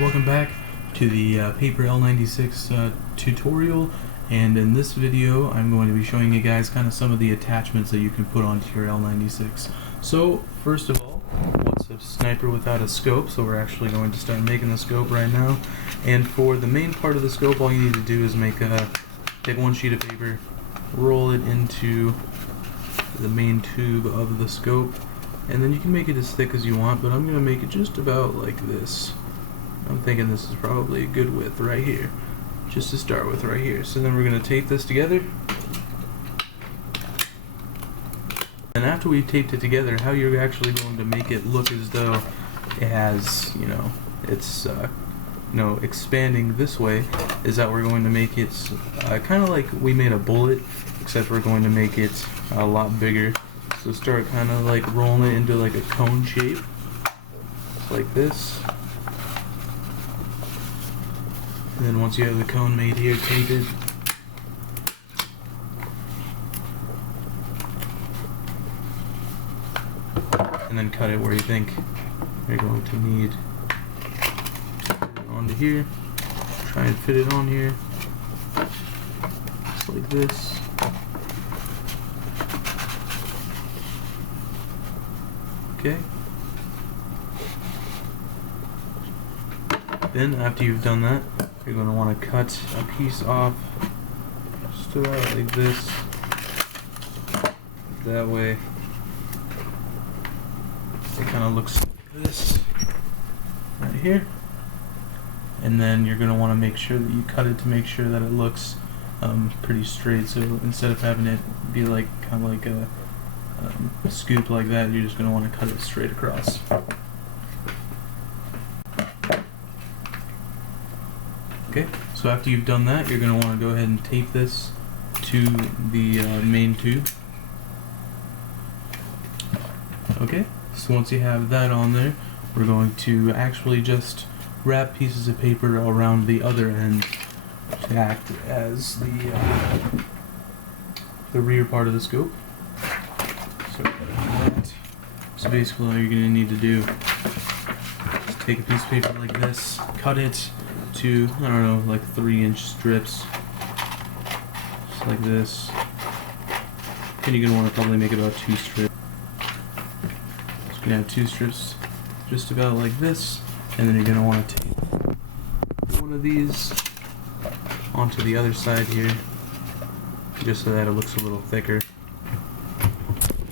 welcome back to the paper L96 tutorial, and in this video I'm going to be showing you guys kind of some of the attachments that you can put onto your L96. So first of all, what's a sniper without a scope? So we're actually going to start making the scope right now, and for the main part of the scope all you need to do is take one sheet of paper, roll it into the main tube of the scope, and then you can make it as thick as you want, but I'm going to make it just about like this. I'm thinking this is probably a good width right here, just to start with right here. So then we're going to tape this together. And after we taped it together, how you're actually going to make it look as though it has, it's expanding this way, is that we're going to make it kind of like we made a bullet, except we're going to make it a lot bigger. So start kind of like rolling it into like a cone shape, like this. And then once you have the cone made here, tape it. And then cut it where you think you're going to need to put it onto here. Try and fit it on here, just like this. Okay. Then after you've done that, you're going to want to cut a piece off just about like this. That way it kind of looks like this right here. And then you're going to want to make sure that you cut it to make sure that it looks pretty straight. So instead of having it be like kind of like a scoop like that, you're just going to want to cut it straight across. Okay, so after you've done that, you're going to want to go ahead and tape this to the main tube. Okay, so once you have that on there, we're going to actually just wrap pieces of paper around the other end to act as the rear part of the scope. So basically all you're going to need to do is take a piece of paper like this, cut it to, I don't know, like 3-inch strips, just like this. And you're going to want to probably make about 2 strips. So you're going to have 2 strips just about like this, and then you're going to want to tape one of these onto the other side here, just so that it looks a little thicker.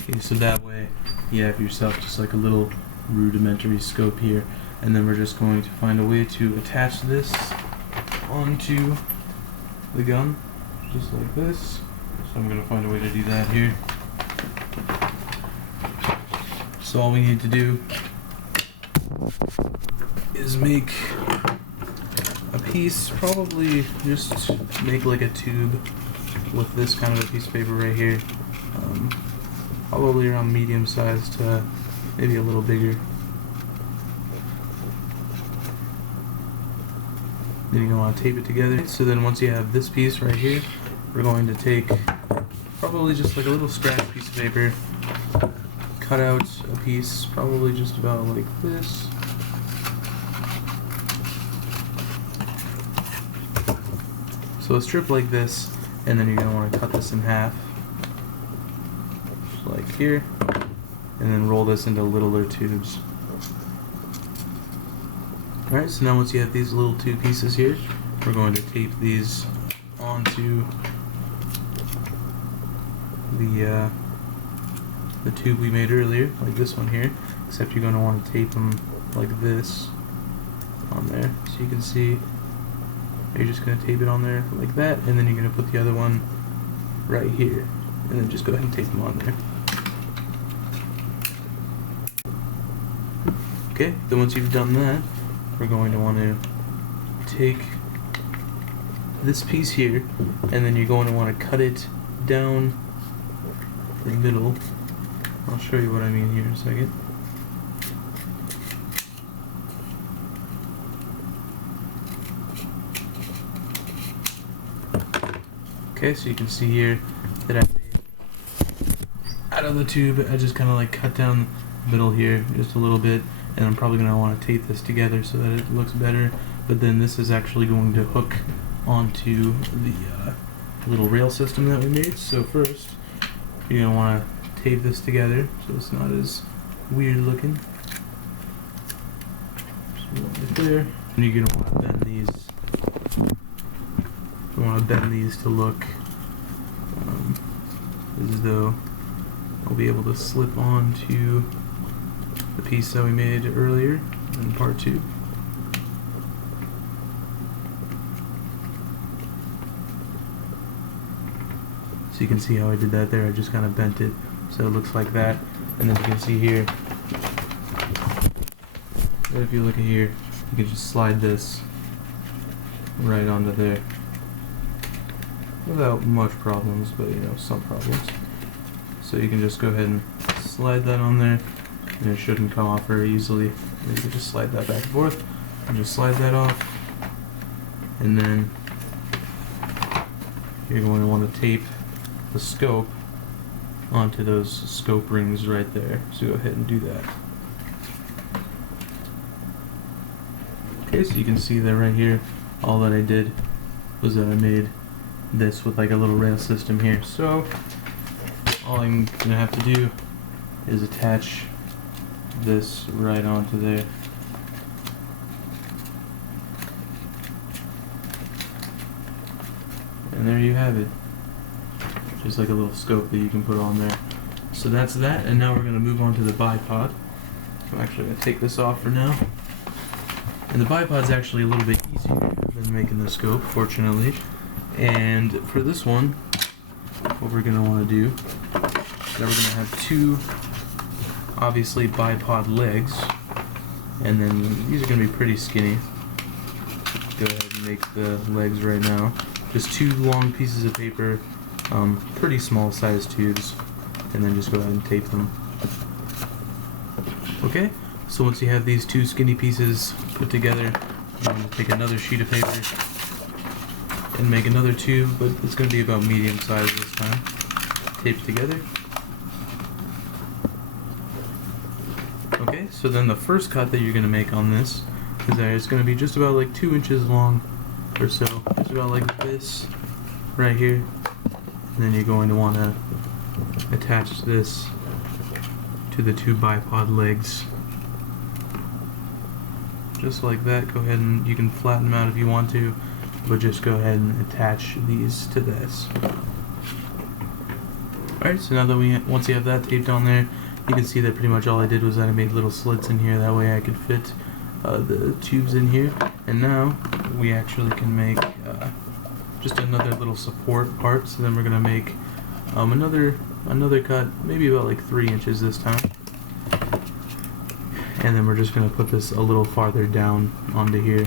Okay, so that way you have yourself just like a little rudimentary scope here, and then we're just going to find a way to attach this onto the gun, just like this. So I'm going to find a way to do that here. So all we need to do is make a piece, probably just make like a tube with this kind of a piece of paper right here. Probably around medium sized to maybe a little bigger. Then you're going to want to tape it together. So then once you have this piece right here, we're going to take probably just like a little scratch piece of paper, cut out a piece probably just about like this. So a strip like this, and then you're going to want to cut this in half, just like here, and then roll this into littler tubes. Alright, so now once you have these little 2 pieces here, we're going to tape these onto the tube we made earlier, like this one here, except you're going to want to tape them like this on there. So you can see, you're just going to tape it on there like that, and then you're going to put the other one right here, and then just go ahead and tape them on there. Okay, then once you've done that, we're going to want to take this piece here, and then you're going to want to cut it down the middle. I'll show you what I mean here in a second. Okay, so you can see here that I made out of the tube, I just kind of like cut down the middle here just a little bit, and I'm probably going to want to tape this together so that it looks better. But then this is actually going to hook onto the little rail system that we made. So first, you're going to want to tape this together so it's not as weird looking. So right there. And you're going to want to bend these. You want to bend these to look as though I'll be able to slip onto the piece that we made earlier in part 2. So you can see how I did that there. I just kind of bent it so it looks like that. And then you can see here, that if you look at here, you can just slide this right onto there without much problems, but you know, some problems. So you can just go ahead and slide that on there, and it shouldn't come off very easily. And you can just slide that back and forth, and just slide that off, and then you're going to want to tape the scope onto those scope rings right there. So go ahead and do that. Okay, so you can see that right here, all that I did was that I made this with like a little rail system here. So all I'm gonna have to do is attach this right onto there. And there you have it. Just like a little scope that you can put on there. So that's that, and now we're gonna move on to the bipod. I'm actually gonna take this off for now. And the bipod's actually a little bit easier than making the scope, fortunately. And for this one, what we're gonna wanna do is that we're gonna have two, obviously, bipod legs. And then these are gonna be pretty skinny. Go ahead and make the legs right now. Just two long pieces of paper, pretty small size tubes, and then just go ahead and tape them. Okay, so once you have these two skinny pieces put together, you're going to take another sheet of paper and make another tube, but it's going to be about medium size this time. Tape it together. Okay, so then the first cut that you're going to make on this is that it's going to be just about like 2 inches long or so. Just about like this right here. And then you're going to want to attach this to the two bipod legs. Just like that. Go ahead and you can flatten them out if you want to, but just go ahead and attach these to this. Alright, so now that once you have that taped on there, you can see that pretty much all I did was that I made little slits in here, that way I could fit the tubes in here. And now we actually can make just another little support part. So then we're gonna make another cut, maybe about like 3 inches this time. And then we're just gonna put this a little farther down onto here.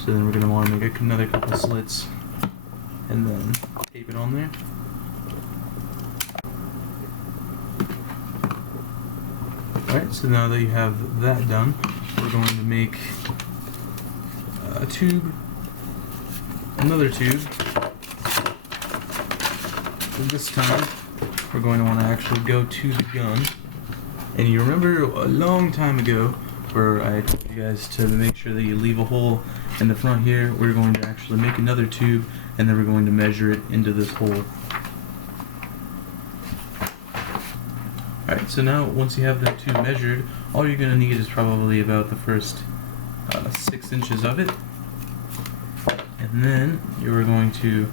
So then we're gonna want to make another couple slits and then tape it on there. Alright, so now that you have that done, we're going to make a tube, another tube. And this time, we're going to want to actually go to the gun. And you remember a long time ago where I told you guys to make sure that you leave a hole in the front here. We're going to actually make another tube, and then we're going to measure it into this hole. Alright, so now once you have the tube measured, all you're going to need is probably about the first 6 inches of it. And then you're going to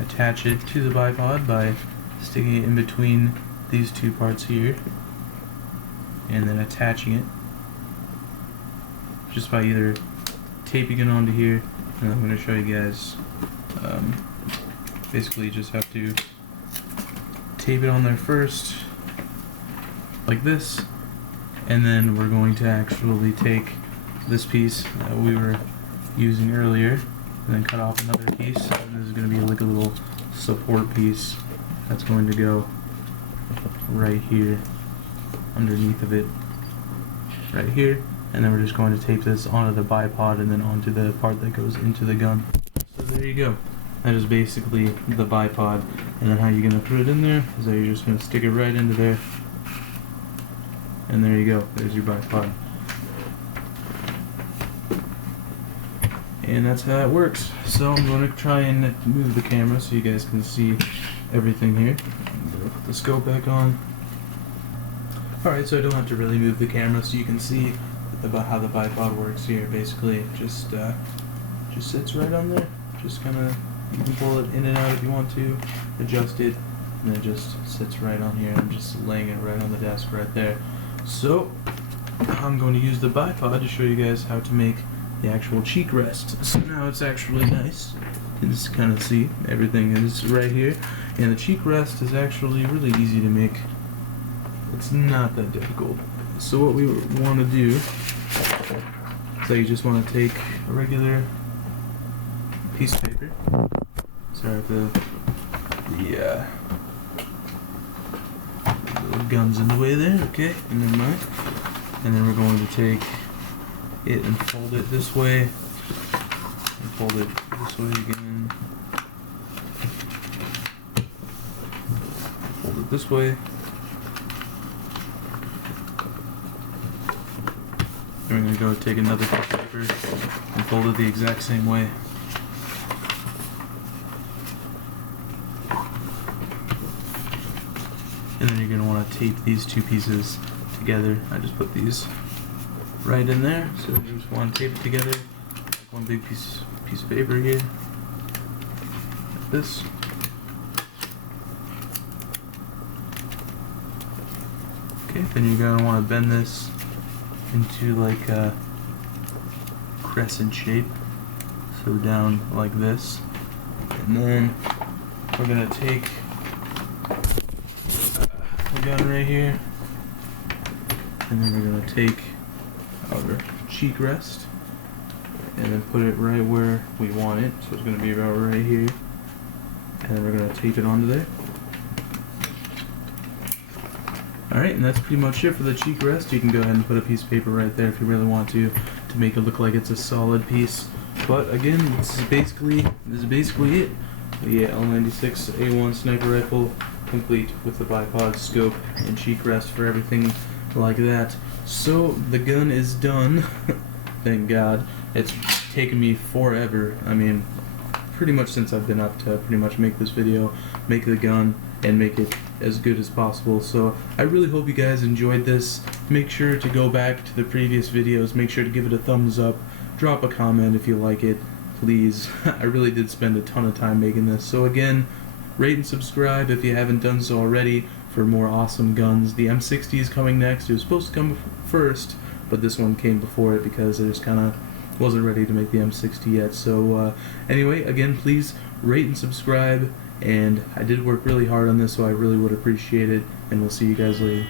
attach it to the bipod by sticking it in between these two parts here, and then attaching it just by either taping it onto here, and I'm going to show you guys. Basically, you just have to tape it on there first, like this, and then we're going to actually take this piece that we were using earlier and then cut off another piece, and this is going to be like a little support piece that's going to go right here underneath of it, right here, and then we're just going to tape this onto the bipod and then onto the part that goes into the gun. So there you go. That is basically the bipod, and then how you're going to put it in there is that you're just going to stick it right into there, and there you go. There's your bipod. And that's how it works. So I'm going to try and move the camera so you guys can see everything here. I'm going to put the scope back on. Alright, so I don't have to really move the camera so you can see about how the bipod works here. Basically, it just sits right on there. Just kind of, you can pull it in and out if you want to, adjust it, and then it just sits right on here. I'm just laying it right on the desk right there. So I'm going to use the bipod to show you guys how to make the actual cheek rest. So now it's actually nice. You can just kind of see everything is right here. And the cheek rest is actually really easy to make. It's not that difficult. So what we want to do, so you just want to take a regular piece of paper. Sorry if the little gun's in the way there. Okay, and then mine. And then we're going to take it and fold it this way, and fold it this way again. Fold it this way. And we're going to go take another piece of paper and fold it the exact same way. And then you're going to want to tape these two pieces together. I just put these right in there, so you just want to tape it together. Like one big piece of paper here, like this. Okay, then you're going to want to bend this into like a crescent shape, so down like this. And then we're going to take the gun right here, and then we're going to take our cheek rest and then put it right where we want it. So it's going to be about right here, and then we're going to tape it onto there. Alright, and that's pretty much it for the cheek rest. You can go ahead and put a piece of paper right there if you really want to make it look like it's a solid piece. But again, this is basically it. The L96a1 sniper rifle, complete with the bipod, scope, and cheek rest for everything like that. So the gun is done. Thank God. It's taken me forever. I mean, pretty much since I've been up to pretty much make this video, make the gun, and make it as good as possible. So I really hope you guys enjoyed this. Make sure to go back to the previous videos. Make sure to give it a thumbs up. Drop a comment if you like it, please. I really did spend a ton of time making this. So again, rate and subscribe if you haven't done so already for more awesome guns. The M60 is coming next. It was supposed to come first, but this one came before it because I just kind of wasn't ready to make the M60 yet. So anyway, again, please rate and subscribe. And I did work really hard on this, so I really would appreciate it. And we'll see you guys later.